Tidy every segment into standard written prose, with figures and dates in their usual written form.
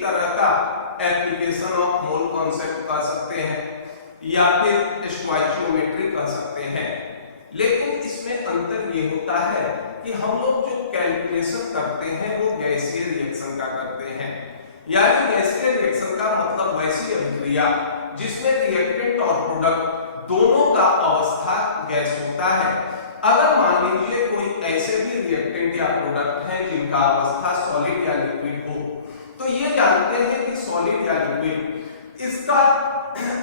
एक तरह का एप्लीकेशन ऑफ मोल कॉन्सेप्ट कह सकते हैं या फिर स्टोइकियोमेट्री कह सकते हैं। लेकिन इसमें अंतर ये होता है कि हम लोग जो कैलकुलेशन करते हैं वो गैसीय रिएक्शन का करते हैं, यानी गैसीय रिएक्शन का मतलब वैसी अभिक्रिया जिसमें रिएक्टेंट और प्रोडक्ट दोनों का अवस्था गैस होता है। अगर मान लीजिए कोई ऐसे भी रिएक्टेंट या प्रोडक्ट हैं जिनका अवस्था सॉलिड या लिक्विड हो, तो ये जानते हैं कि सॉलिड या लिक्विड इसका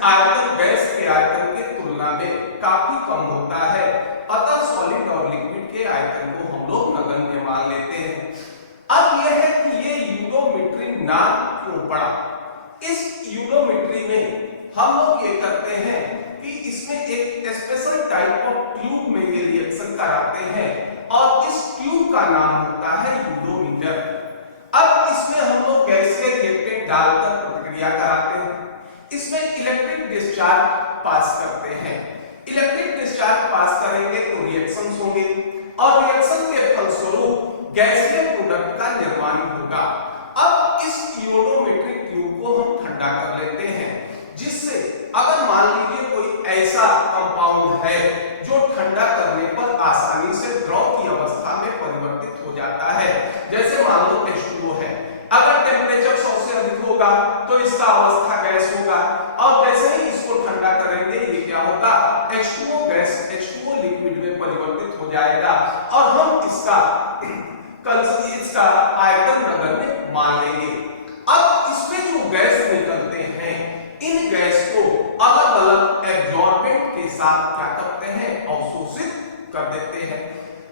आयतन गैस के आयतन के तुलना में काफी कम होता है, अतः सॉलिड और लिक्विड के आयतन को हम लोग नगण्य मान लेते हैं। अब यह है कि ये यूरोमेट्री नाम क्यों पड़ा। इस यूरोमेट्री में हम लोग ये करते हैं कि इसमें एक स्पेशल टाइप ऑफ ट्यूब में ये रिएक्शन कराते हैं और इस ट्यूब का नाम होता है यूरोमीटर। अब इसमें हम लोग गैसीय रिएक्टेंट डालकर प्रतिक्रिया कराते हैं, इसमें इलेक्ट्रिक डिस्चार्ज पास करते हैं। इलेक्ट्रिक डिस्चार्ज पास करेंगे तो रिएक्शंस होंगे और रिएक्शन के फलस्वरूप गैसीय प्रोडक्ट का निर्माण होगा। अब इस यूरोमेट्रिक ट्यूब को हम ठंडा कर लेते हैं, जिससे अगर मान लीजिए कोई ऐसा कंपाउंड है जो ठंडा करने पर आसानी से द्रव की अवस्था में परिवर्तित हो जाता है, जैसे मान लो H2O है, अगर टेम्परेचर 100 से अधिक होगा तो इसका अवस्था गैस होगा और जैसे ही इसको ठंडा करेंगे ये क्या होगा, H2O गैस H2O लिक्विड में परिवर्तित हो जाएगा और हम इसका आयतन नगण्य मान लेंगे। अब इसमें जो गैस निकलते हैं, इन गैस को अलग अलग एब्जॉर्बेंट के साथ क्या करते हैं, अवशोषित कर देते हैं।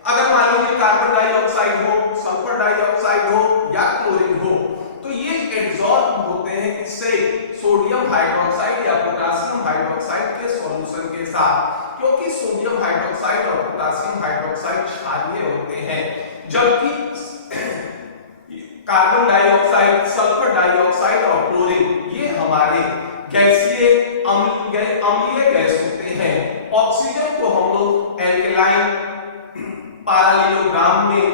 अगर मान लीजिए कार्बन डाइऑक्साइड हो, सल्फर डाइऑक्साइड हो या क्लोरीन हो, तो ये एब्जॉर्ब होते हैं किससे, सोडियम हाइड्रोक्साइड या पोटेशियम हाइड्रोक्साइड के सॉल्यूशन के साथ, क्योंकि सोडियम हाइड्रोक्साइड और पोटेशियम हाइड्रोक्साइड क्षारीय होते हैं, जबकि कार्बन डाइऑक्साइड, सल्फर डाइऑक्साइड और क्लोरीन ये हमारे गैसीय अम्लीय गैस होते हैं। ऑक्सीजन को हम लोग एल्कलाइन पैरेललोग्राम में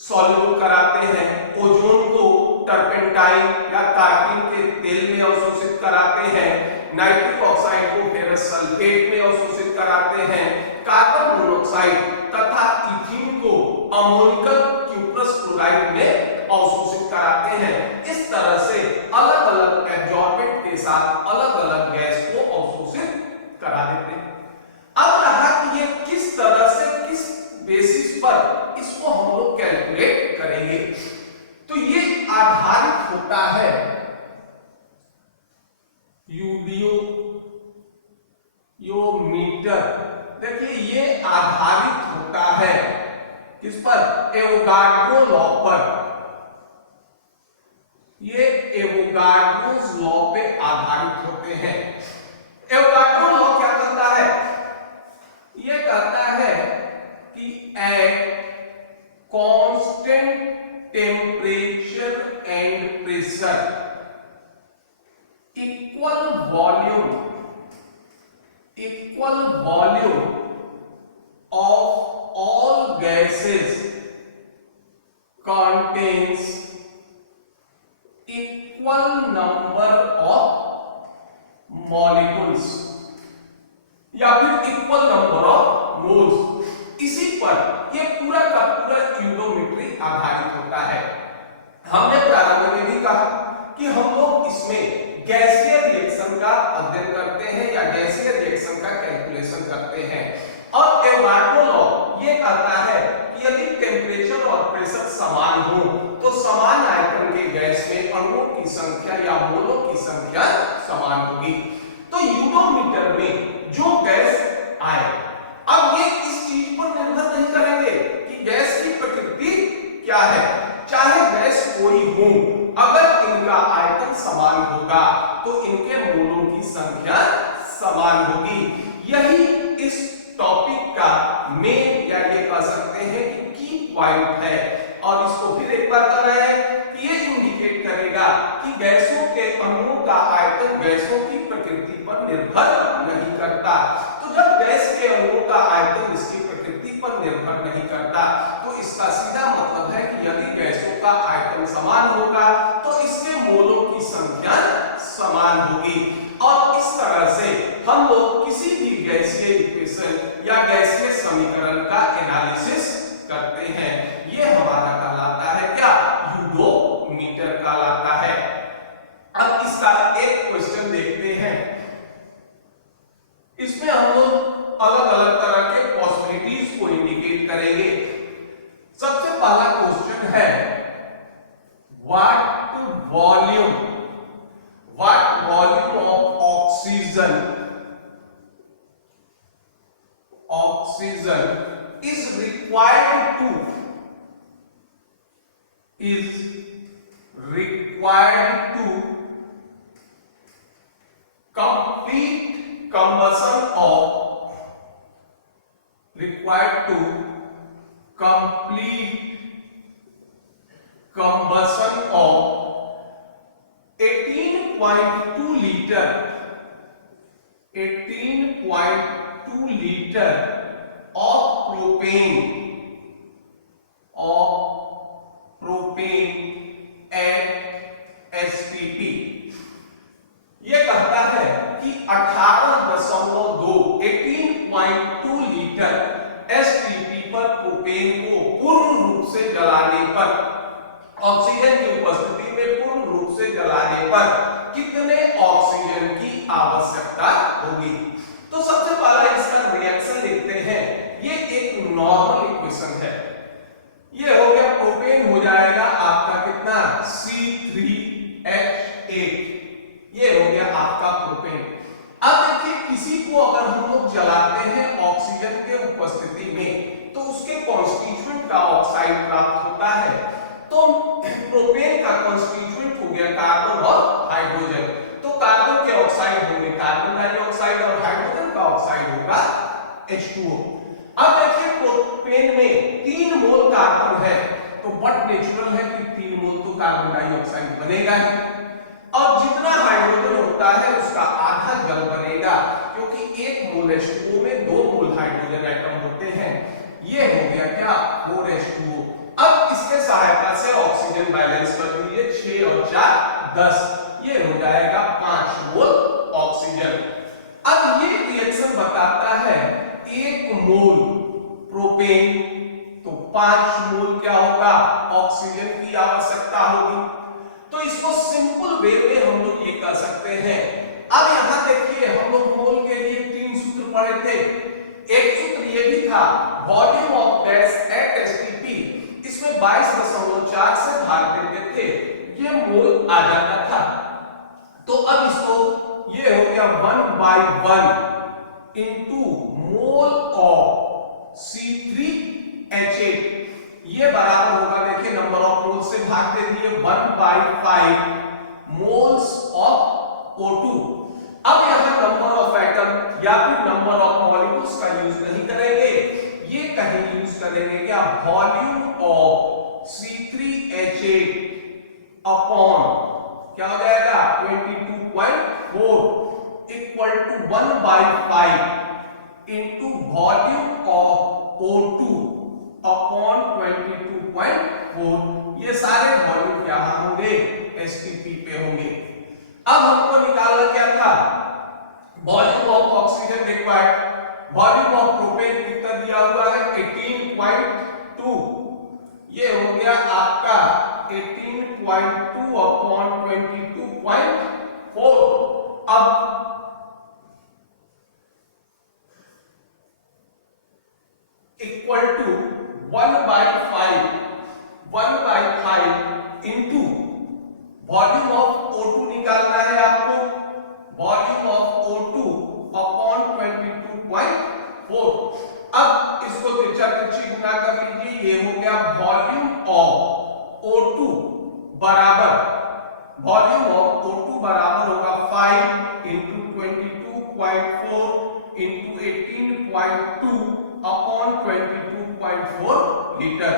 सॉल्यूट कराते हैं, ओजोन को टर्पेंटाइन या कार्बिन के तेल में अवशोषित कराते हैं, नाइट्रिक ऑक्साइड को फेरस सल्फेट में अवशोषित कराते हैं, कार्बन मोनोऑक्साइड तथा इथीन को अमोनिकल क्यूप्रस क्लोराइड में अवशोषित कराते हैं। इस तरह से अलग अलग एब्जॉर्बेंट के साथ अलग अलग गैस को अवशोषित करा देते हैं। अब रहा कि ये किस तरह से किस बेसिस पर इसको हम लोग कैलकुलेट करेंगे, तो ये आधारित होता है यूलियोमीटर। देखिए ये आधारित होता है किस पर, एवोगाड्रो लॉ पर। ये एवोगाड्रोस लॉ पे आधारित होते हैं। एवोगाड्रो लॉ क्या कहता है, ये कहता है कि at constant temperature and pressure equal volume of all gases contains equal number of molecules या फिर equal number of moles। इसी पर यह पूरा का पूरा यूरोमेट्री आधारित होता है। हमने प्रारंभ में भी कहा कि हम लोग इसमें गैसीय रिएक्शन का अध्ययन करते हैं या गैसीय रिएक्शन का कैलकुलेशन करते हैं और एवोगाड्रो लॉ ये कहता है कि यदि टेम्परेचर और प्रेशर समान हो तो समान आयतन के गैस में अणुओं की संख्या या मोलों की संख्या समान होगी। तो यूरोमीटर में जो गैस आए, अब ये इस चीज पर निर्भर नहीं करेंगे कि गैस की प्रकृति क्या है, चाहे गैस कोई हो, अगर इनका आयतन समान होगा तो इनके मोलों की संख्या समान होगी। यही इस टॉपिक का मेन या ये कह सकते हैं कि की पॉइंट है। और इसको फिर एक बार कर रहे हैं कि ये इंडिकेट करेगा कि गैसों के अणुओं का आयतन गैसों की प्रकृति पर निर्भर नहीं करता। तो जब गैस के अणुओं का आयतन इसकी प्रकृति पर निर्भर नहीं करता तो इसका सीधा मतलब है कि यदि गैसों का आयतन समान होगा तो इसके की संख्या समान होगी। और इस तरह से हम लोग किसी भी गैसीय इक्वेशन या गैसीय समीकरण का एनालिसिस करते हैं। ये हमारा कहलाता है क्या, यूडोमीटर कहलाता है। अब इसका एक क्वेश्चन देखते हैं। इसमें हम लोग अलग अलग तरह के पॉसिबिलिटीज को इंडिकेट करेंगे। सबसे पहला क्वेश्चन है what volume of oxygen is required to complete combustion of 18.2 liter of propane at SPP। ये कहता है कि 18.2 लीटर एसटीपी पर प्रोपेन को पूर्ण रूप से जलाने पर, ऑक्सीजन की उपस्थिति में पूर्ण रूप से जलाने पर कितने ऑक्सीजन की आवश्यकता होगी। तो सबसे पहले इसका रिएक्शन देखते हैं। ये एक नॉर्मल इक्वेशन है। ये हो गया प्रोपेन हो जाएगा आपका कितना, C3H8। ये हो गया आपका प्रोपेन। अब देखिए किसी को अगर हम लोग जलाते हैं ऑक्सीजन के उपस्थिति में तो उसके कॉन्स्टिट्यूएंट का ऑक्साइड प्राप्त होता है। तो प्रोपेन का कॉन्स्टिट्यूएंट हो गया कार्बन और हाइड्रोजन। तो कार्बन के ऑक्साइड होंगे कार्बन डाइऑक्साइड और हाइड्रोजन का ऑक्साइड होगा H2O। अब देखिए प्रोपेन में 3 मोल कार्बन है तो बट नेचुरल है कि 3 मोल तो कार्बन डाइऑक्साइड बनेगा ही। और जितना हाइड्रोजन होता है उसका आधा जल बनेगा, क्योंकि 1 मोल H2O में 2 मोल हाइड्रोजन एटम होते हैं। ये हो गया क्या, 4H2O। अब इसके सहायता से ऑक्सीजन बैलेंस कर दीजिए, 6 और 4 10, ये हो जाएगा 5 मोल ऑक्सीजन। अब ये रिएक्शन बताता है 1 मोल प्रोपेन तो 5 मोल क्या होगा, ऑक्सीजन की आवश्यकता होगी। तो इसको सिंपल वे में हम लोग ये कर सकते हैं। अब यहां देखिए हम लोग मोल के लिए 3 सूत्र पढ़े थे। एक सूत्र ये भी था volume of gas at STP, इसमें 22.4 से भाग देते थे, ये मोल आ जाता था। तो अब इसको ये हो गया 1/1 इनटू मोल ऑफ C3H8, ये बराबर होगा, देखिए नंबर ऑफ मोल से भाग दे दिए 1/5 मोल्स ऑफ O2। अब यहां नंबर ऑफ एटम या फिर नंबर ऑफ मॉलिक्यूल्स का यूज नहीं करेंगे, ये कहीं यूज करेंगे क्या, वॉल्यूम ऑफ C3H8 अपॉन क्या हो जाएगा 22.4 equal to 1/5 into volume of O2 upon 22.4। ये सारे वॉल्यूम यहां होंगे एसटीपी पे होंगे। अब हमको निकालना क्या था, volume of oxygen required. Volume of propane कितना दिया हुआ है 18.2, ये हो गया आपका 18.2 अपॉन 22.4। अब equal to 1/5 into volume of O2 निकालना है आपको, वॉल्यूम ऑफ O2 अपॉन 22.4। अब इसको तिरछा तिरछी गुना कर लीजिए, ये हो गया वॉल्यूम ऑफ O2 बराबर होगा 5 इनटू 22.4 इनटू 18.2 अपॉन 22.4 लीटर।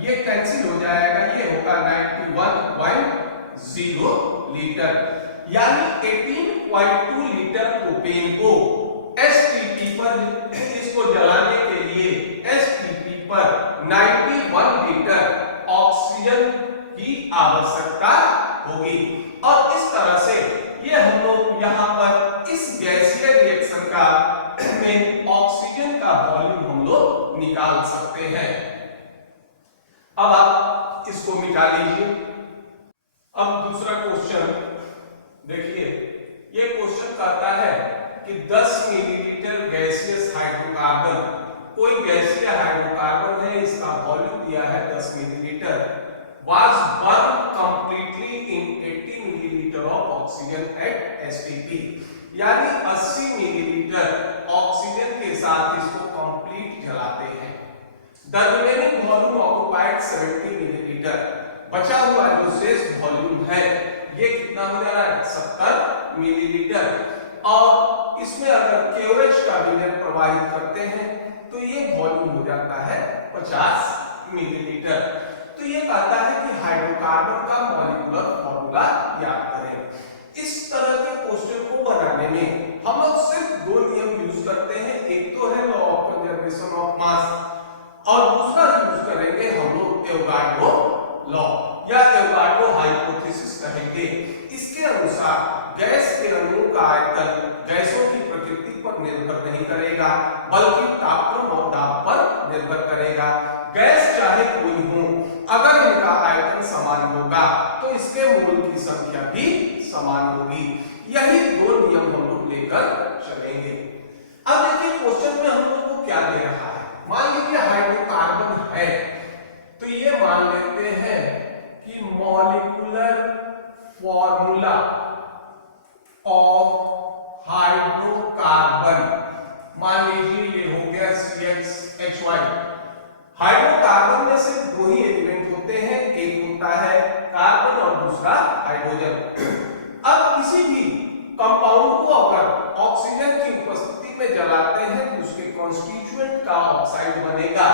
ये कैंसिल हो जाएगा, ये होगा 91.0 लीटर। यानी 18.2 लीटर प्रोपेन को एसटीपी पर, इसको जलाने के लिए एसटीपी पर 91 लीटर ऑक्सीजन की आवश्यकता होगी। और इस तरह से ये हम लोग यहाँ पर इस गैसीय रिएक्शन का में ऑक्सीजन का वॉल्यूम हम लोग निकाल सकते हैं। अब आप इसको मिटा लीजिए। अब दूसरा क्वेश्चन देखिए, ये क्वेश्चन कहता है कि 10 मिलीलीटर गैसियस हाइड्रोकार्बन, कोई गैसीय हाइड्रोकार्बन है, इसका वॉल्यूम दिया है 10 millilitre, was burned completely in 80 milliliter of oxygen at STP, यानी 80 मिलीलीटर ऑक्सीजन के साथ इसको कंप्लीट जलाते हैं। The remaining volume occupied 70 milliliter, बचा हुआ जो शेष वॉल्यूम है ये कितना हो जा रहा है 70 मिलीलीटर। और इसमें अगर KOH का विलयन प्रवाहित करते हैं तो ये वॉल्यूम हो जाता है 50 मिलीलीटर। तो ये कहता है कि हाइड्रोकार्बन का मॉलिक्यूलर फॉर्मूला याद करें। इस तरह के क्वेश्चन को बनाने में हम लोग सिर्फ दो नियम यूज करते हैं, एक तो है law of conservation of mass और दूसरा यूज करेंगे हम लोग एवोगाड्रो लॉ या एवोगाड्रो हाइपोथेसिस कहेंगे। इसके अनुसार गैस के अणुओं का आयतन गैसों की प्रकृति पर निर्भर नहीं करेगा बल्कि तापक्रम और दाब पर निर्भर करेगा। गैस चाहे कोई हो, अगर इनका आयतन समान होगा तो इसके मोल की संख्या भी समान होगी। यही दो नियम हम लोग लेकर चलेंगे। अब देखिए क्वेश्चन में हम लोग को क्या दे रहा है। मान लीजिए हाइड्रोकार्बन है तो ये मान लेते हैं कि मॉलिक्यूलर फॉर्मूला ऑफ हाइड्रोकार्बन, मान लीजिए ये हो गया CHHY। हाइड्रोकार्बन में सिर्फ दो ही एलिमेंट होते हैं, एक होता है कार्बन और दूसरा हाइड्रोजन। अब किसी भी कंपाउंड को अगर ऑक्सीजन की उपस्थिति में जलाते हैं तो उसके कॉन्स्टिट्यूएंट का ऑक्साइड बनेगा।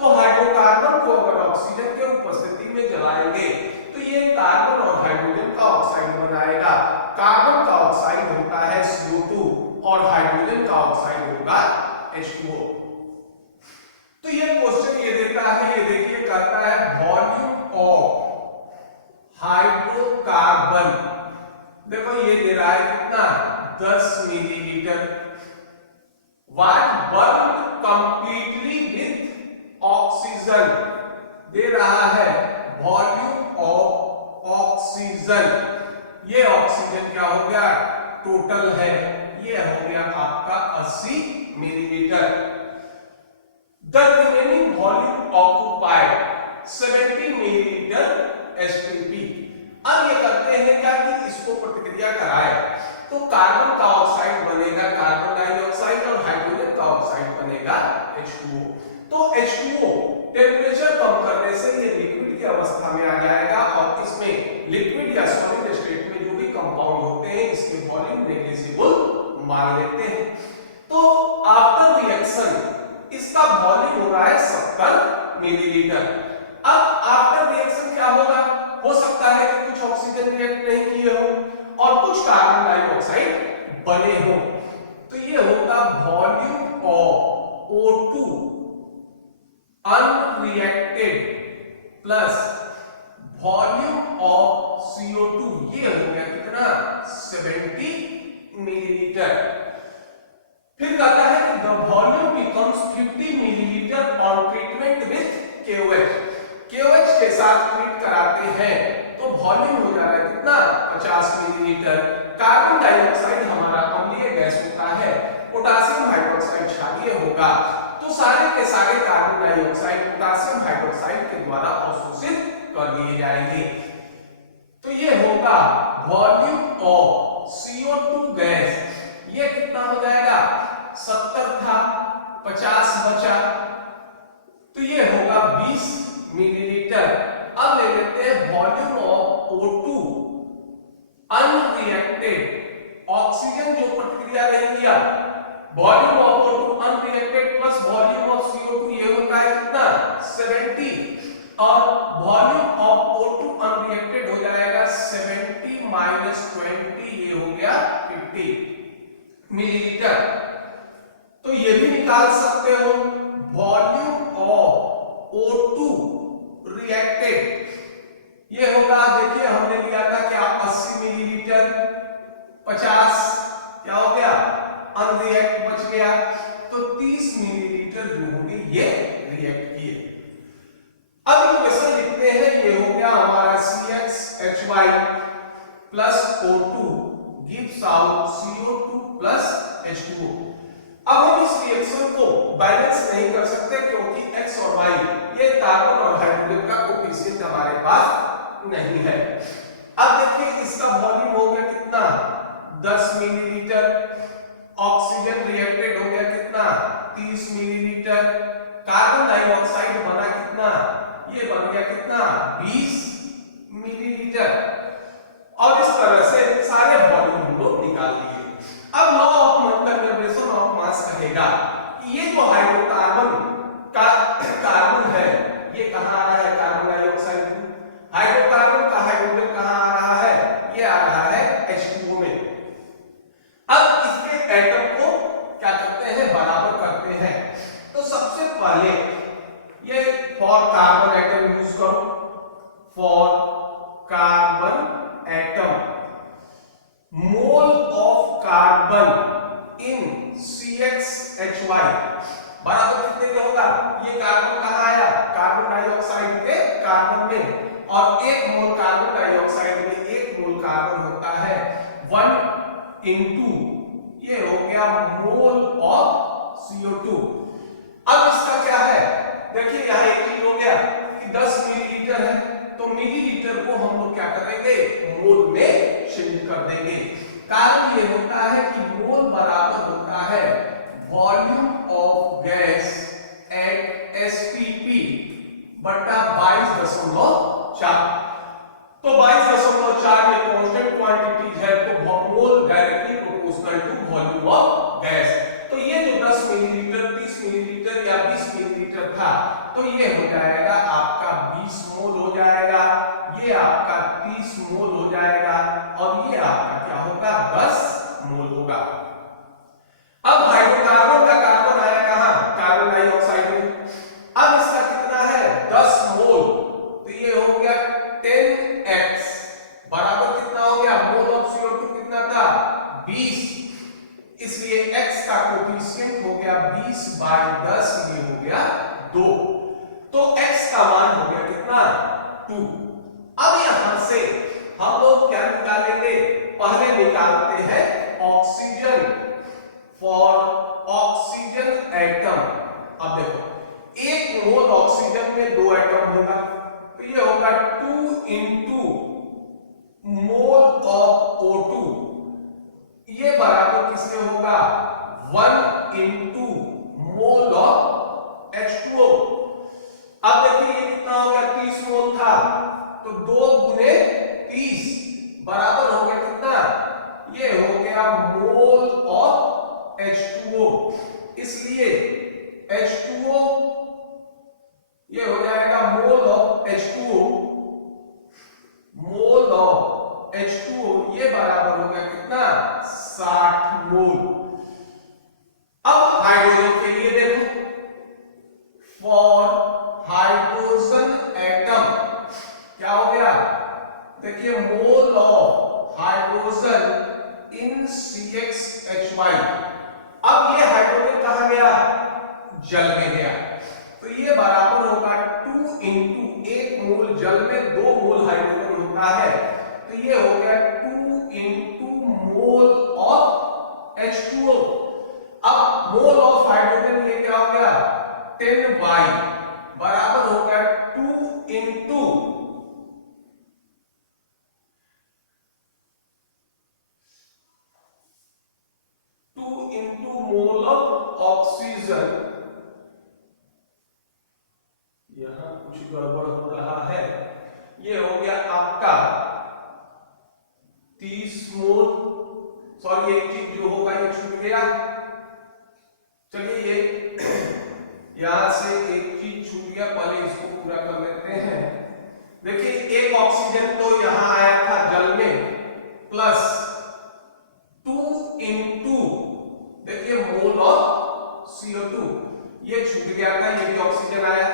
तो हाइड्रोकार्बन को अगर ऑक्सीजन के उपस्थिति में जलाएंगे तो ये कार्बन और हाइड्रोजन का ऑक्साइड बनाएगा। कार्बन का ऑक्साइड होता है CO2 और हाइड्रोजन का ऑक्साइड होगा H2O। तो ये क्वेश्चन ये देता है, ये देखिए कहता है वॉल्यूम ऑफ हाइड्रोकार्बन, देखो ये दे रहा है कितना 10 millilitre, what burn completely with oxygen दे रहा है वॉल्यूम ऑफ ऑक्सीजन। ये ऑक्सीजन क्या हो गया टोटल है, ये हो गया आपका 80 millilitre. The remaining volume occupied 70 milliliter STP। अब ये करते हैं क्या कि इसको प्रतिक्रिया कराए तो कार्बन का ऑक्साइड बनेगा कार्बन डाइऑक्साइड और हाइड्रोजन का ऑक्साइड बनेगा H2O। तो H2O टेम्परेचर कम करने से ये लिक्विड की अवस्था में आ जाएगा और इसमें लिक्विड या सॉलिड स्टेट में जो भी कंपाउंड होते हैं इसके वॉल्यूम नेग्लिजिबल मान लेते हैं। तो आफ्टर रिएक्शन इसका वॉल्यूम हो रहा है 70 मिलीलीटर। अब आफ्टर रिएक्शन क्या होगा, हो सकता है कि कुछ ऑक्सीजन रिएक्ट नहीं किए हो और कुछ कार्बन डाइऑक्साइड बने हो, तो ये होगा volume of O2 unreacted plus volume of CO2, ये हो गया कितना 70 मिलीलीटर। फिर कहता है कि the volume becomes 50 milliliter on treatment with KOH। KOH के साथ ट्रीट कराते हैं तो वॉल्यूम हो जा रहा है कितना 50 मिलीलीटर। कार्बन डाइऑक्साइड हमारा अम्लीय गैस होता है, पोटेशियम हाइड्रोक्साइड क्षारीय होगा, तो सारे के सारे कार्बन डाइऑक्साइड पोटेशियम हाइड्रोक्साइड के द्वारा अवशोषित कर दिए जाएंगे। तो ये होगा वॉल्यूम ऑफ CO2 गैस, ये कितना हो जाएगा 70 था 50 बचा तो ये होगा 20 मिलीलीटर। अब ले लेते हैं volume of O2 unreacted, oxygen जो प्रतिक्रिया नहीं किया, volume of O2 unreacted plus volume of CO2 ये होता है कितना 70 और वॉल्यूम ऑफ O2 अनरिएक्टेड हो जाएगा 70 माइनस 20, ये हो गया 50 मिलीलीटर। तो ये भी निकाल सकते हो वॉल्यूम ऑफ O2 रिएक्टेड, ये होगा देखिए हमने लिया था HY plus O2 gives out CO2 plus H2O। अब हम इस रिएक्शन को बैलेंस नहीं कर सकते क्योंकि X और Y ये कार्बन और हाइड्रोजन का कोफिशिएंट हमारे पास नहीं है। अब देखिए इसका वॉल्यूम हो गया कितना, 10 मिलीलीटर। ऑक्सीजन रिएक्टेड हो गया कितना, 30 मिलीलीटर। कार्बन डाइऑक्साइड बना कितना, ये बन गया कितना, 20 मिलीलीटर। और इस तरह से सारे वॉल्यूम हम लोग निकाल दिए। अब law of conservation of mass कहेगा कि ये जो हाइड्रोकार्बन का कार्बन है ये कहां आ रहा है, कार्बन डाइऑक्साइड। हाइड्रोकार्बन का हाइड्रोजन कहां आ रहा है, ये आ रहा है H2O में। अब इसके एटम को क्या करते हैं, बराबर करते हैं। तो सबसे पहले ये फॉर कार्बन एटम यूज करो, for carbon atom mole of carbon in CXHY बराबर कितने का होगा, ये कार्बन कहां आया, कार्बन डाइऑक्साइड के कार्बन में, और एक मोल कार्बन डाइऑक्साइड में एक मोल कार्बन होता है 1 इंटू ये हो गया मोल ऑफ CO2। अब इसका क्या है, देखिए यहां एक चीज हो गया कि 10 मिलीलीटर है, तो मिलीलीटर को हम लोग क्या करेंगे, मोल में चेंज कर देंगे। कारण ये होता है कि मोल बराबर होता है volume of gas at SPP बटा 22.4। तो 22.4 ये कांस्टेंट क्वांटिटीज है, तो mole directly proportional to volume of gas. तो ये जो 10 मिलीलीटर, 30 मिलीलीटर या 20 मिलीलीटर था, तो ये हो जाएगा आपका 20 मोल हो जाएगा, ये आपका 30 मोल हो जाएगा, और ये आपका क्या होगा, 10 मोल होगा। अब हाइड्रोकार्बन का कार्बन आया कहां, कार्बन डाइऑक्साइड में। अब इसका कितना है, 10 मोल, तो ये हो गया 10x बराबर कितना हो गया, मोल ऑफ CO2 कितना था, 20। इसलिए x का कोफिशिएंट हो गया 20/10, ये हो गया 2। तो x का मान हो गया कितना, 2। अब यहां से हम लोग क्या निकालेंगे, पहले निकालते हैं ऑक्सीजन, फॉर ऑक्सीजन एटम। अब देखो एक मोल ऑक्सीजन में 2 एटम होगा, तो ये होगा 2 इंटू मोल ऑफ O2, ये बराबर किसके होगा, 1 इंटू मोल ऑफ H2O। अब देखिए ये कितना हो गया, 30 मोल था, तो 2 गुने 30 बराबर हो गया कितना, ये हो गया मोल ऑफ H2O। इसलिए H2O ये हो जाएगा mole of H2O, mole of H2O ये बराबर हो गया कितना, 60 मोल। अब हाइड्रोजन के लिए देखो, फॉर हाइड्रोजन एटम क्या हो गया, देखिए mole of hydrogen in CXHY। अब ये हाइड्रोजन कहां गया, जल में गया, तो ये बराबर होगा 2 इंटू एक मोल जल में 2 मोल हाइड्रोजन होता है, तो ये हो गया 2 इंटू मोल ऑफ H2O। अब मोल ऑफ हाइड्रोजन ये क्या हो गया, 10y बराबर हो गया 2 इंटू मोल ऑफ ऑक्सीजन। यहां कुछ गड़बड़ हो रहा है, ये हो गया आपका 30 मोल, सॉरी एक चीज जो होगा ये छूट गया, चलिए ये यहां से एक चीज छूट गया, पहले इसको पूरा कर लेते हैं। देखिए एक ऑक्सीजन तो यहां आया था जल में, प्लस 2 इंटू देखिए मोल ऑफ CO2, ये छूट गया था, ये भी ऑक्सीजन आया,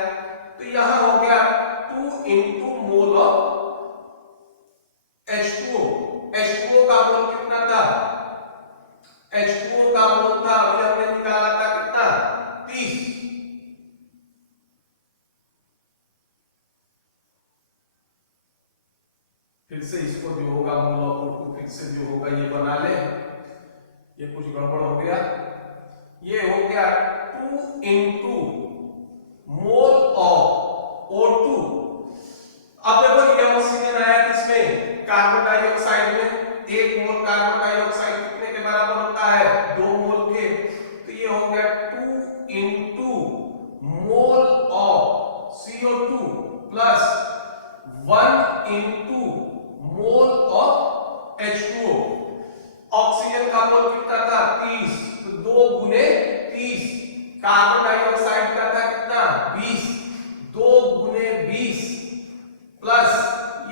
तो यहां हो गया 2 into mole of H2O। H2O का मोल कितना था, H2O का मोल था, अभी हमने निकाला था कितना, 30। फिर से इसको जो होगा मोल ऑफ O2 फिर से जो होगा ये बना ले, ये कुछ गड़बड़ हो गया, ये हो गया 2 into मोल ऑफ O2। अब देखो ये ऑक्सीजन आया किसमें, कार्बन डाइऑक्साइड में, 1 मोल कार्बन डाइऑक्साइड कितने के बराबर होता है, 2 मोल के, तो ये हो गया 2 into mole of CO2 plus 1 into mole of H2O। Oxygen का मोल कितना था 30, तो 2 गुने 30, कार्बन डाइऑक्साइड का था कितना 20, 2 गुने 20 प्लस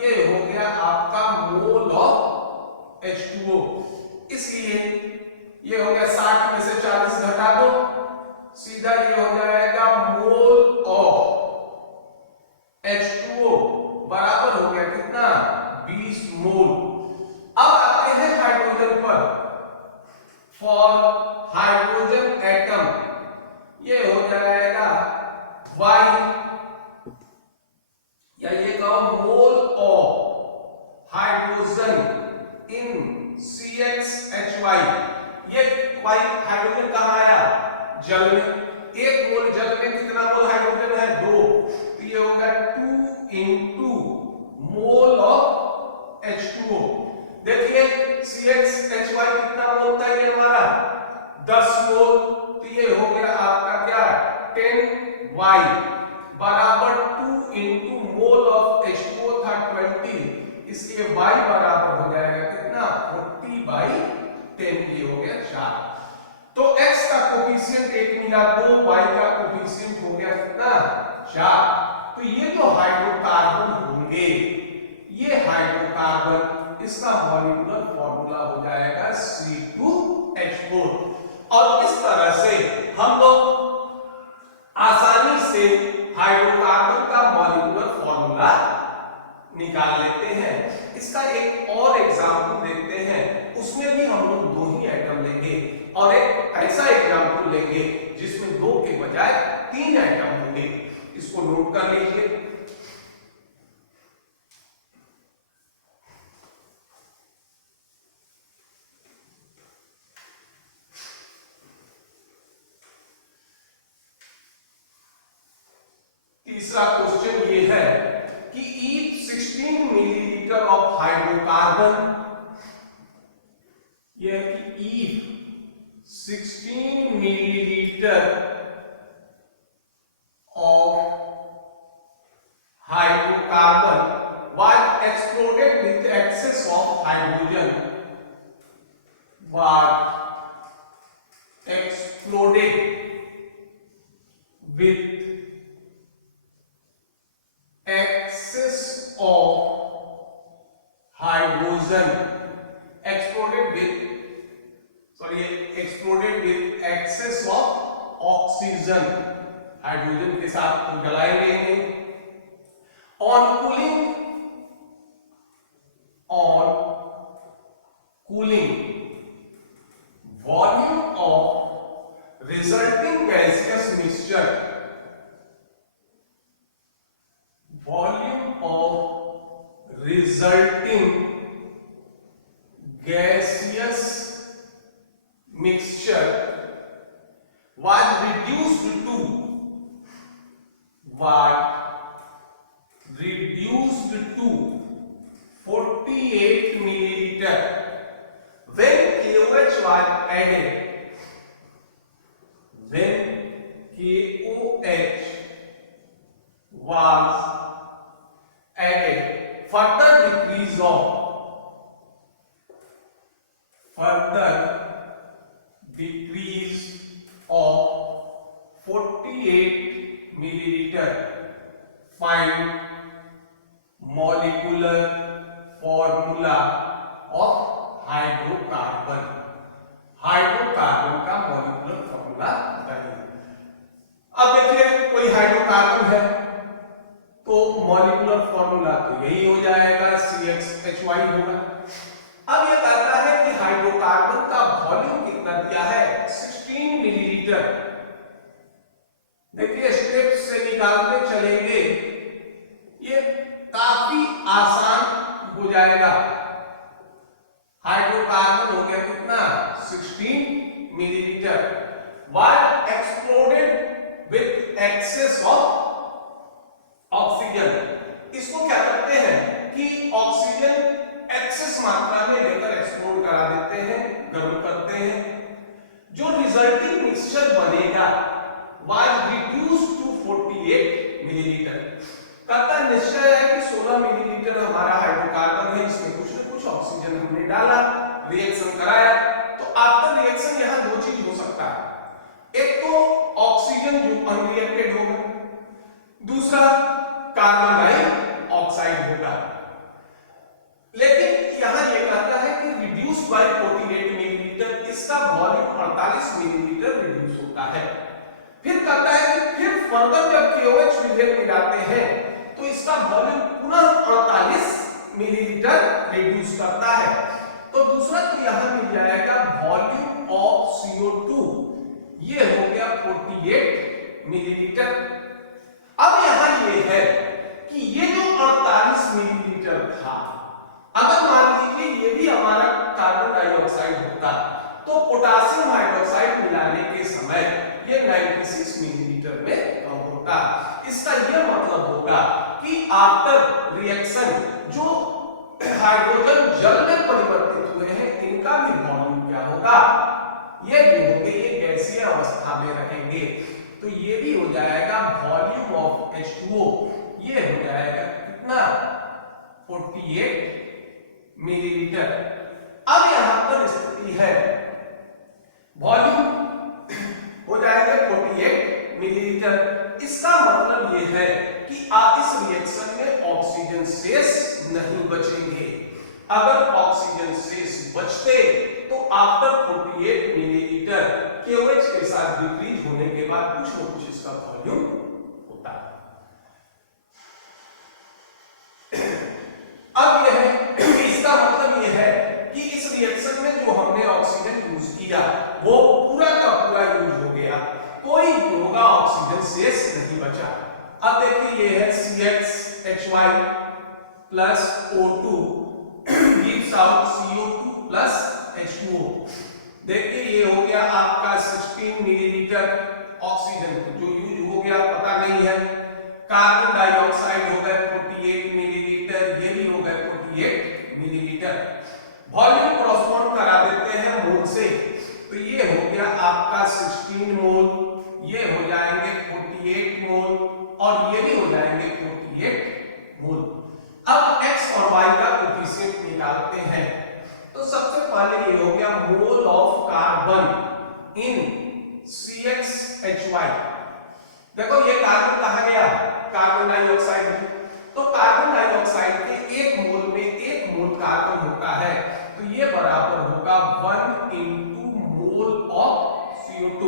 ये हो गया आपका मोल ऑफ H2O। इसलिए ये हो गया 60 में से 40 घटा दो, सीधा ये हो जाएगा मोल ऑफ H2O बराबर हो गया कितना 20 मोल। अब आते हैं हाइड्रोजन पर। फॉर हाइड्रोजन एटम ये हो जाएगा Y, या ये कहो mole of hydrogen in CHHY। ये Y हाइड्रोजन कहां आया, जल में, 1 मोल जल में कितना मोल हाइड्रोजन है 2, तो ये होगा 2 into मोल ऑफ H2O। देखिए CHHY कितना मोल था ये हमारा 10 मोल, तो ये हो गया आपका क्या 10Y बराबर 2 into मोल ऑफ H2O था 20, इसलिए Y बराबर हो जाएगा कितना 40/10, ये हो गया 4। तो X का कोफिशिएंट 1 मिला, तो Y का कोफिशिएंट हो गया कितना 4। तो ये जो हाइड्रोकार्बन होंगे, ये हाइड्रोकार्बन, इसका मॉलिक्यूलर फॉर्मूला हो जाएगा C2H4। और इस तरह से हम लोग आसानी से हाइड्रोकार्बन का मॉलिक्यूलर फॉर्मूला निकाल लेते हैं। इसका एक और एग्जांपल देखते हैं, उसमें भी हम लोग 2 ही एटम लेंगे और एक ऐसा एग्जांपल लेंगे जिसमें 2 के बजाय 3 एटम होंगे। इसको नोट कर लीजिए। तीसरा क्वेश्चन ये है कि ईच 16 मिलीलीटर ऑफ हाइड्रोकार्बन, ये है कि each 16 millilitre of hydrocarbon was exploded with excess of hydrogen, was exploded with excess of hydrogen, exploded with excess of oxygen, hydrogen के साथ जलाएंगे। on cooling volume of resulting gaseous mixture, volume of resulting gaseous mixture was reduced to 48 milliliter when KOH was added, when KOH was added, further decrease of 48 milliliter. Find molecular formula of hydrocarbon. Hydrocarbon का molecular formula बताइए। अब देखिए कोई hydrocarbon है तो molecular formula तो यही हो जाएगा CHHY होगा। अब ये कहता है कि हाइड्रोकार्बन का वॉल्यूम कितना दिया है 16 मिलीलीटर। देखिए स्टेप से निकालते चलेंगे, ये काफी आसान हो जाएगा, हाइड्रोकार्बन हो गया कितना 16 millilitre, was exploded with access of oxygen. इसको क्या करते हैं कि ऑक्सीजन एक्सेस मात्रा में लेकर एक्सप्लोड करा देते हैं, गर्म करते हैं। जो रिजल्टिंग मिक्सचर बनेगा वाज रिड्यूस्ड टू 48 मिलीलीटर। कहता निश्चय है कि 16 मिलीलीटर हमारा हाइड्रोकार्बन है, इसमें कुछ न कुछ ऑक्सीजन हमने डाला, रिएक्शन कराया। तो आफ्टर रिएक्शन यहां दो चीज हो सकता है, एक तो ऑक्सीजन जो अनरिएक्टेड होगा, दूसरा कार्बन डाइऑक्साइड होगा। लेकिन यहां यह कहता है कि रिड्यूस बाय 48 मिलीलीटर, इसका वॉल्यूम 48 मिलीलीटर रिड्यूस होता है। फिर कहता है कि फिर फर्दर जब KOH विलेन मिलाते हैं तो इसका वॉल्यूम पुनः 48 मिलीलीटर रिड्यूस करता है। तो दूसरा तो यहां मिल जाएगा वॉल्यूम ऑफ CO2, ये हो गया 48 मिलीलीटर। अब यहां ये है कि ये जो 48 मिलीलीटर था, अगर मान लीजिए ये भी हमारा कार्बन डाइऑक्साइड होता तो पोटासियम हाइड्रोक्साइड मिलाने के समय ये 96 मिलीलीटर में कम होता। इसका यह मतलब होगा कि आफ्टर रिएक्शन जो हाइड्रोजन जल में परिवर्तित हुए हैं, इनका भी वॉल्यूम क्या होगा, ये भी होंगे, ये गैसीय अवस्था में रहेंगे। तो ये भी हो जाएगा वॉल्यूम ऑफ H2O, ये हो जाएगा कितना 48 मिलीलीटर। अब यहां पर स्थिति है वॉल्यूम हो जाएगा 48 मिलीलीटर। इसका मतलब यह है कि इस रिएक्शन में ऑक्सीजन शेष नहीं बचेंगे। अगर ऑक्सीजन शेष बचते तो आफ्टर 48 मिलीलीटर KOH के साथ डिक्रीज होने के बाद कुछ न कुछ इसका वॉल्यूम होता। अब यह इसका मतलब यह है कि इस रिएक्शन में जो हमने ऑक्सीजन यूज किया वो पूरा का पूरा यूज हो गया, कोई होगा ऑक्सीजन शेष नहीं बचा। अब देखिए ये है CHHY plus O2 gives out CO2 plus H2O। देखिए ये हो गया आपका 16 मिलीलीटर ऑक्सीजन जो यूज हो गया, पता नहीं है। कार्बन डाइऑक्साइड हो गया 48 मिलीलीटर, ये भी हो गया 48 मिलीलीटर। वॉल्यूम कॉरस्पॉन्ड करा देते हैं मोल से, तो ये हो गया आपका 16 मोल, ये हो जाएंगे 48 मोल और ये भी हो जाएंगे 48 मोल। अब x और y का कोफिशिएंट निकालते हैं। तो सबसे पहले ये हो गया mole of carbon in CHHY। देखो ये कार्बन कहा गया, कार्बन डाइऑक्साइड में, तो कार्बन डाइऑक्साइड के एक मोल में एक मोल कार्बन होता है, तो ये बराबर होगा 1 into मोल ऑफ CO2।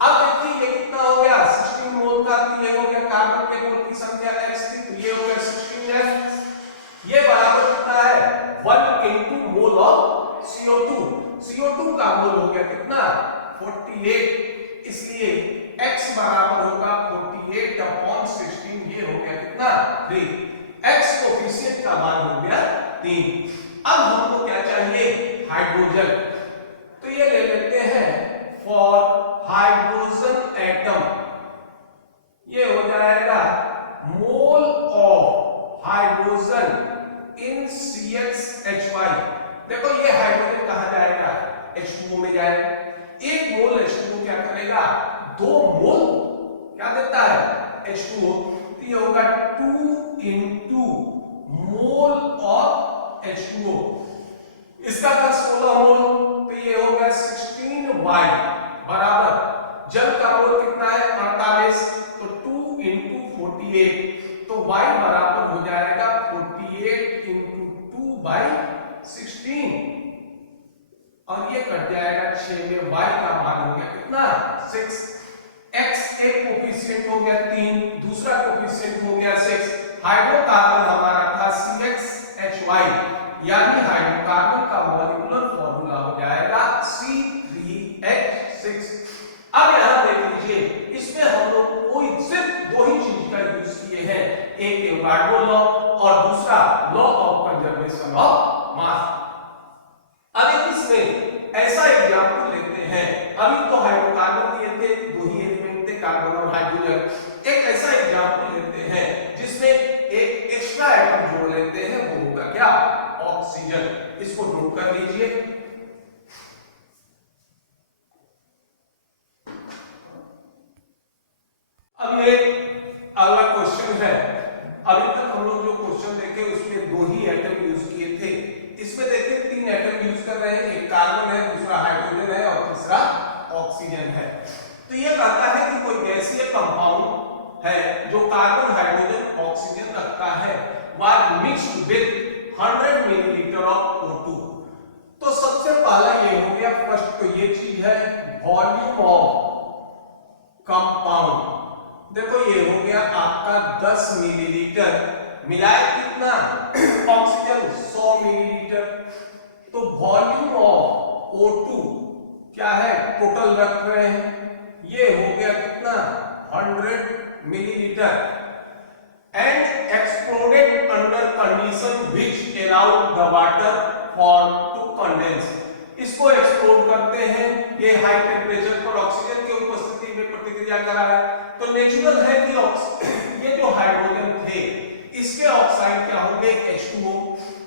अब देखिए ये कितना हो गया 16 मोल का, तो ये हो गया कार्बन के मोल की संख्या x थी, तो ये हो गया 16x, ये बराबर कितना है 1 into mole of CO2। CO2 का मोल हो गया कितना 48, इसलिए x बराबर होगा 48/16, ये हो गया कितना 3। x कोफिशिएंट का मान हो गया 3। अब हमको क्या चाहिए हाइड्रोजन, तो ये ले लेते हैं फॉर हाइड्रोजन एटम, ये हो जाएगा mole of hydrogen in CHHY। देखो ये हाइड्रोजन कहां जाएगा H2O में जाएगा, एक मोल H2O क्या करेगा 2 मोल क्या देता है H2O, तो ये होगा 2 into मोल ऑफ H2O। इसका था 16 मोल, तो ये हो गया 16Y बराबर जल का मोल कितना है 48, तो 2 into 48, तो Y बराबर हो जाएगा 48 into 2/16 और ये कट जाएगा 6 में, Y का मान हो गया कितना 6। X एक कोफिशिएंट हो गया 3, दूसरा कोफिशिएंट हो गया 6। हाइड्रोकार्बन हमारा था CHHY, यानी हाइड्रोकार्बन का मॉलिक्यूलर फॉर्मूला हो जाएगा C3H6। अब यहां देख लीजिए, इसमें हम लोग कोई सिर्फ दो ही चीज का यूज किए हैं, एक एवोगाड्रो लॉ और दूसरा law of conservation fraction of mass. अब इसमें ऐसा एग्जांपल लेते हैं, अभी तो हाइड्रोकार्बन दिए थे, दो ही एलिमेंट थे, कार्बन और हाइड्रोजन। एक ऐसा एग्जांपल लेते हैं जिसमें एक एक्स्ट्रा एटम जोड़ लेते हैं, वो होगा क्या, ऑक्सीजन। इसको नोट कर लीजिए। अब ये अगला क्वेश्चन है। अभी तक हम लोग जो क्वेश्चन देखे उसमें दो ही एटम यूज किए थे, इसमें देखिए तीन एटम यूज कर रहे हैं, एक कार्बन है, दूसरा हाइड्रोजन है और तीसरा ऑक्सीजन है। तो ये कहता है कि कोई गैसीय कंपाउंड है जो कार्बन हाइड्रोजन ऑक्सीजन रखता है, was mixed with 100 millilitre of O2। तो सबसे पहला ये हो गया, फर्स्ट तो ये चीज है वॉल्यूम ऑफ कंपाउंड। देखो ये हो गया आपका 10 मिलीलीटर, मिलाए कितना, ऑक्सीजन 100 मिलीलीटर। तो वॉल्यूम ऑफ O2 क्या है, टोटल रख रहे हैं, ये हो गया कितना, 100 millilitre. And exploded under condition which allowed the water form to condense. इसको एक्सप्लोड करते हैं, ये हाई टेम्परेचर पर ऑक्सीजन की उपस्थिति में प्रतिक्रिया करा है। तो नेचुरल है कि ये जो हाइड्रोजन थे इसके ऑक्साइड क्या होंगे, H2O।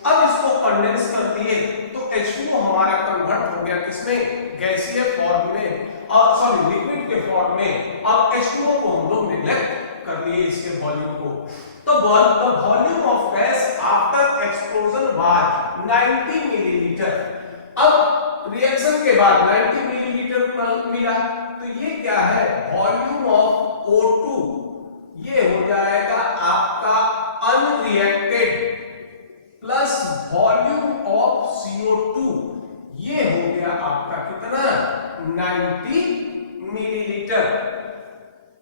अब इसको कंडेंस कर दिए तो H2O हमारा कन्वर्ट हो गया किसमें, गैसीय फॉर्म में, और सॉरी लिक्विड के फॉर्म में। अब H2O को हम लोग नेग्लेक्ट कर दिए इसके वॉल्यूम को। तो the volume of gas after explosion was 90 millilitre. अब रिएक्शन के बाद 90 मिलीलीटर मिला, तो ये क्या है, वॉल्यूम ऑफ O2, ये हो जाएगा आपका unreacted plus volume of CO2, ये हो गया आपका कितना, 90 मिलीलीटर।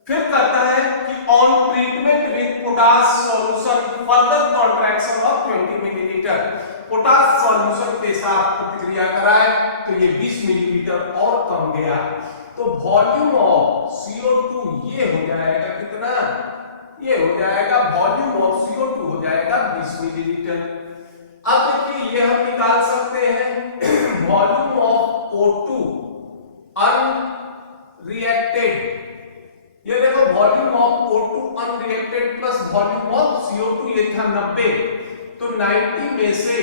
फिर कहता है कि on treatment with potash solution further contraction of 20 millilitre. Potash solution के साथ प्रतिक्रिया कराए तो ये 20 मिलीलीटर और कम गया। तो वॉल्यूम ऑफ CO2 ये हो जाएगा कितना, ये हो जाएगा वॉल्यूम ऑफ CO2 हो जाएगा 20 मिलीलीटर। अब देखिए ये हम निकाल सकते हैं वॉल्यूम ऑफ O2 अनरिएक्टेड, ये देखो volume of O2 unreacted plus volume of CO2 ये था 90, तो 90 में से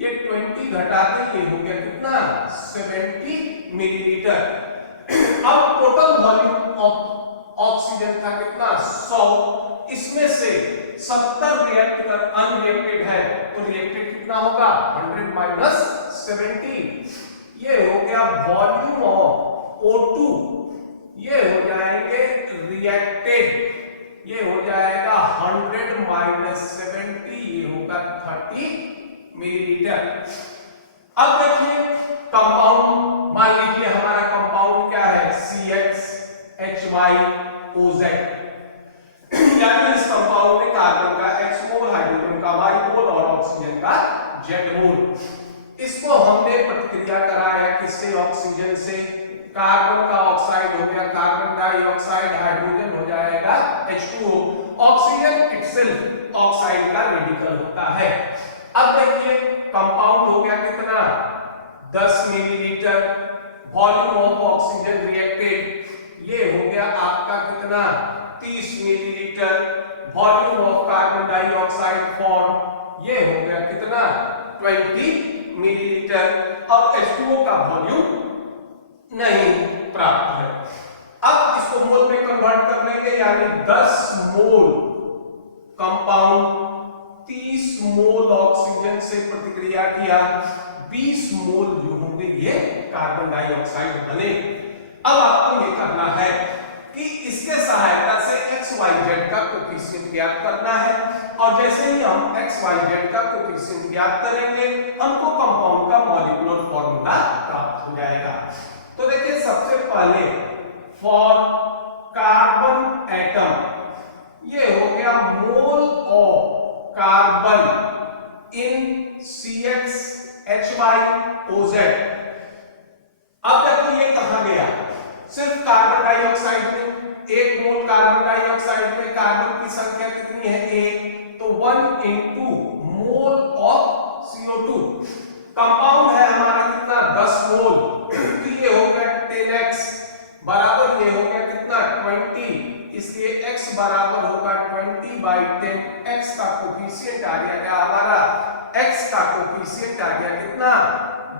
ये 20 घटा के ये हो गया कितना, 70 मिलीलीटर। अब टोटल वॉल्यूम ऑफ ऑक्सीजन था कितना, 100, इसमें से 70 रिएक्ट कर अनरिएक्टेड है, तो रिएक्टेड कितना होगा, 100 माइनस 70, ये हो गया वॉल्यूम ऑफ O2, ये हो जाएंगे रिएक्टेड, ये हो जाएगा 100 माइनस 70, ये होगा 30 मिलीलीटर। अब देखिए कंपाउंड, मान लीजिए हमारा कंपाउंड क्या है, CHHYOZ, यानी इस कंपाउंड में कार्बन का X मोल, हाइड्रोजन का Y मोल और ऑक्सीजन का Z मोल। इसको हमने प्रतिक्रिया कराया किससे, ऑक्सीजन से। कार्बन का ऑक्साइड हो गया कार्बन डाइऑक्साइड, हाइड्रोजन हो जाएगा H2O, ऑक्सीजन इटसेल्फ ऑक्साइड का रेडिकल होता है। अब देखिए कंपाउंड हो गया कितना, 10 millilitre, volume of oxygen reacted ये हो गया आपका कितना, 30 millilitre, volume of carbon dioxide form ये हो गया कितना, 20 मिलीलीटर। अब H2O का वॉल्यूम नहीं प्राप्त है। अब इसको मोल में कन्वर्ट कर लेंगे, यानी 10 मोल कंपाउंड 30 मोल ऑक्सीजन से प्रतिक्रिया किया, 20 मोल जो होंगे ये कार्बन डाइऑक्साइड बने। अब आपको ये करना है कि इसके सहायता से XYZ का कोफिशिएंट ज्ञात करना है, और जैसे ही हम XYZ का कोफिशिएंट ज्ञात करेंगे हमको कंपाउंड का मॉलिक्यूलर फॉर्मूला प्राप्त हो जाएगा। तो देखिए सबसे पहले फॉर कार्बन एटम ये हो गया mole of carbon in CHHYOZ। अब देखो ये कहां गया, सिर्फ कार्बन डाइऑक्साइड में, एक मोल कार्बन डाइऑक्साइड में कार्बन की संख्या कितनी है, 1, तो 1 into मोल ऑफ का कोफिशिएंट आ गया कितना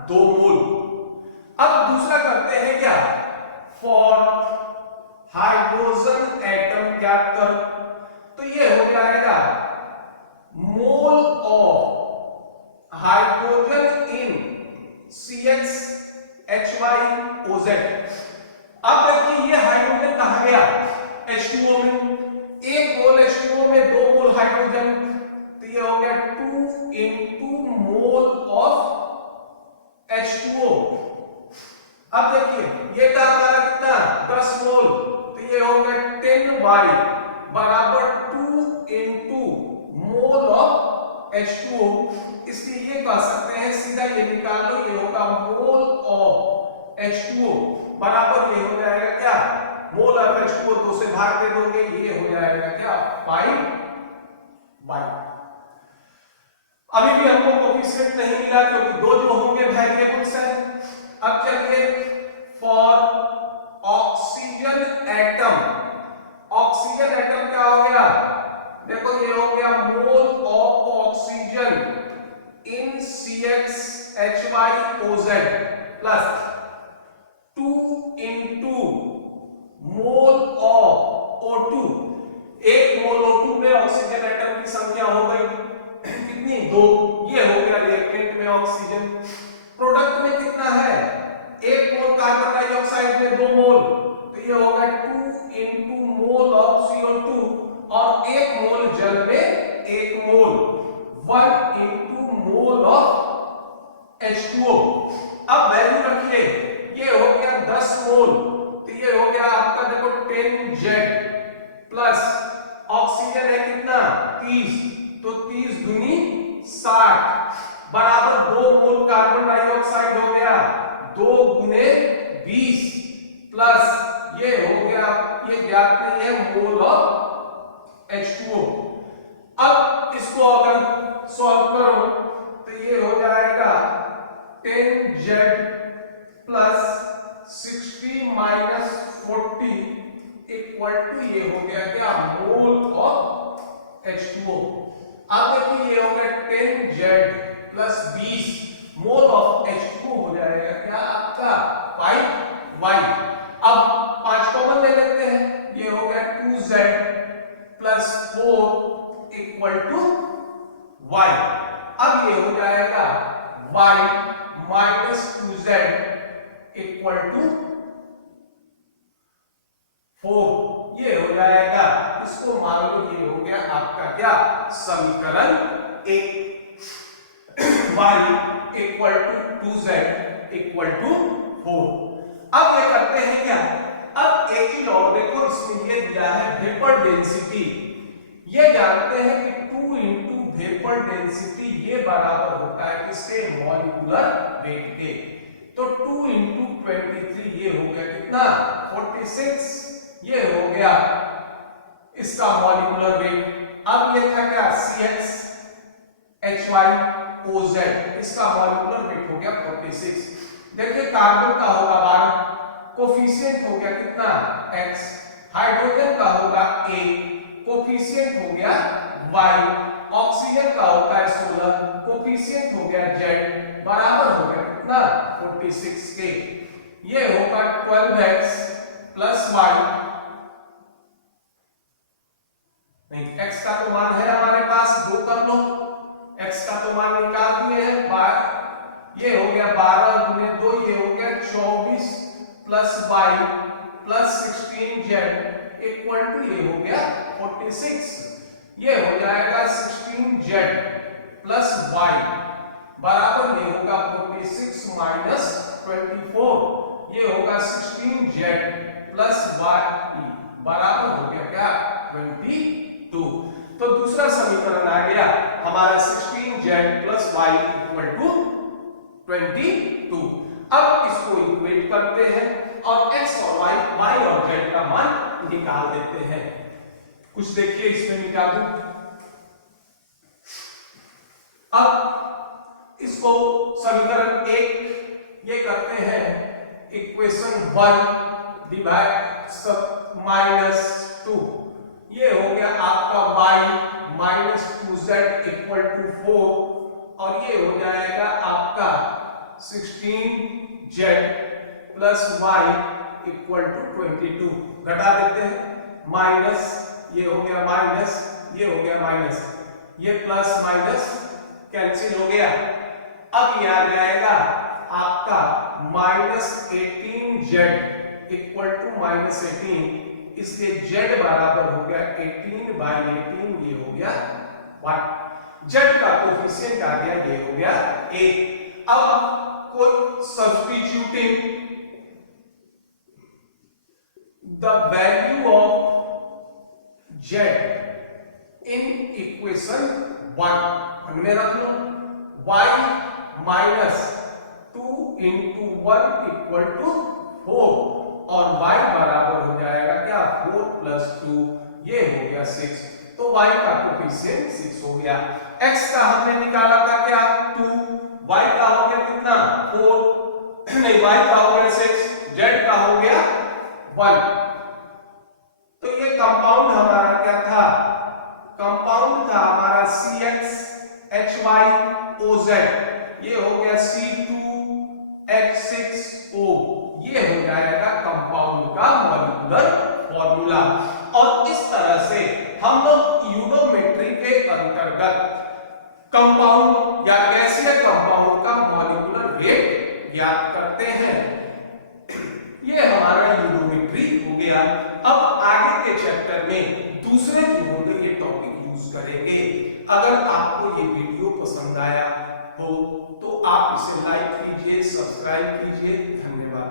2 मोल। अब दूसरा करते हैं क्या फॉर हाइड्रोजन एटम ज्ञात कर, तो ये हो जाएगा mole of hydrogen in CHHYOZ। अब देखिए ये हाइड्रोजन कहां गया H2O में, 1 मोल H2O में 2 मोल हाइड्रोजन, तो ये हो गया 2 into मोल ऑफ H2O। अब देखिए ये था हमारा कितना 10 मोल, तो ये हो गया 10Y बराबर 2 into मोल ऑफ H2O। इसलिए ये कह सकते हैं सीधा ये निकाल लो, ये होगा मोल ऑफ H2O बराबर ये हो जाएगा क्या मोल ऑफ H2O 2 से भाग दे दोगे, ये हो जाएगा क्या 5Y। अभी भी हमको कोफिशिएंट नहीं मिला क्योंकि 2 जो होंगे वेरिएबल्स हैं। अब चलिए for oxygen atom, oxygen atom क्या हो गया देखो ये हो गया mole of oxygen in CHHYOZ plus 2 into mole of O2। 1 mole O2 में ऑक्सीजन एटम की संख्या हो गई कितनी 2, ये हो गया रिएक्टेंट में ऑक्सीजन। प्रोडक्ट में कितना है 1 मोल कार्बन डाइऑक्साइड में 2 मोल, तो ये होगा 2 into मोल ऑफ CO2 और 1 मोल जल में 1 मोल 1 into मोल ऑफ H2O। अब वैल्यू रखिए ये हो गया 10 मोल, तो ये हो गया आपका देखो 10Z प्लस ऑक्सीजन है कितना 30, तो 30 दूनी 60 बराबर 2 मोल कार्बन डाइऑक्साइड हो गया 2 गुने 20 प्लस ये हो गया ये ज्ञात नहीं है मोल ऑफ H2O। अब इसको अगर सॉल्व करो तो ये हो जाएगा 10Z plus 60 minus 40 equal to ये हो गया क्या मोल ऑफ H2O। अब देखिए ये हो गया 10Z plus 20 mole of H2O हो जाएगा क्या आपका 5Y। अब 5 कॉमन ले लेते हैं, ये हो गया 2Z plus 4 equal to Y। अब ये हो जाएगा Y minus 2Z equal to 4, ये हो जाएगा इसको मान लो ये हो गया आपका क्या समीकरण 1। Y equal to 2Z equal to 4। अब ये करते हैं क्या, अब एक चीज और देखो इसमें ये दिया है वेपर डेंसिटी। ये जानते हैं कि 2 into वेपर डेंसिटी ये बराबर होता है किसके मॉलिक्यूलर वेट के, तो 2 into 23 ये हो गया कितना 46, ये हो गया इसका मॉलिक्यूलर वेट। अब ये था क्या CHHYOZ, इसका मॉलिक्यूलर वेट हो गया 46। देखिए कार्बन का होगा 12, कोफिशिएंट हो गया कितना x, हाइड्रोजन का होगा a, कोफिशिएंट हो गया y, ऑक्सीजन का होता है 16, कोफिशिएंट हो गया z, बराबर हो गया कितना 46 के। ये होगा 12x प्लस y, नहीं x का तो मान है हमारे पास 2 कर लो, x का तो मान निकाल दिए हैं, ये हो गया 12 गुने 2, ये हो गया 24 plus y plus 16z equal to ये हो गया 46। ये हो जाएगा 16z प्लस y बराबर ये होगा 46 माइनस 24, ये होगा 16z प्लस y बराबर हो गया क्या 22। तो दूसरा समीकरण आ गया हमारा 16z plus y equal to 22। अब इसको इक्वेट करते हैं और x और y और z का मान निकाल देते हैं। कुछ देखिए इसमें निकाल दूं। अब इसको समीकरण 1 ये करते हैं इक्वेशन 1 डिवाइड माइनस 2, ये हो गया आपका y minus 2z equal to 4 और ये हो जाएगा आपका 16z plus y equal to 22। घटा देते हैं, माइनस ये हो गया माइनस, ये हो गया माइनस, ये प्लस माइनस कैंसिल हो गया। अब ये आ जाएगा आपका -18z इक्वल टू -18, इसलिए z बराबर हो गया 18/18, ये हो गया 1। z का कोफिशिएंट आ गया, ये हो गया 1। अब कोई substituting the value of z in equation 1 में रख लो, y minus 2 into 1 equal to 4, और y बराबर हो जाएगा क्या 4 प्लस 2, ये हो गया 6। तो y का कोफिशिएंट 6 हो गया। x का हमने निकाला था क्या 2, y का हो गया कितना 4, नहीं y का हो गया 6, z का हो गया 1। तो ये कंपाउंड हमारा क्या था, कंपाउंड था हमारा CxHyOZ, ये हो गया C2H6O, ये हो जाएगा कंपाउंड का मॉलिक्यूलर फॉर्मूला। और इस तरह से हम लोग यूरोमेट्री के अंतर्गत कंपाउंड या गैसीय कंपाउंड का मॉलिक्यूलर वेट ज्ञात करते हैं। ये हमारा यूरोमेट्री हो गया। अब आगे के चैप्टर में दूसरे जो होंगे ये टॉपिक यूज करेंगे। अगर आपको ये वीडियो पसंद आया हो तो आप इसे लाइक कीजिए, सब्सक्राइब कीजिए। धन्यवाद।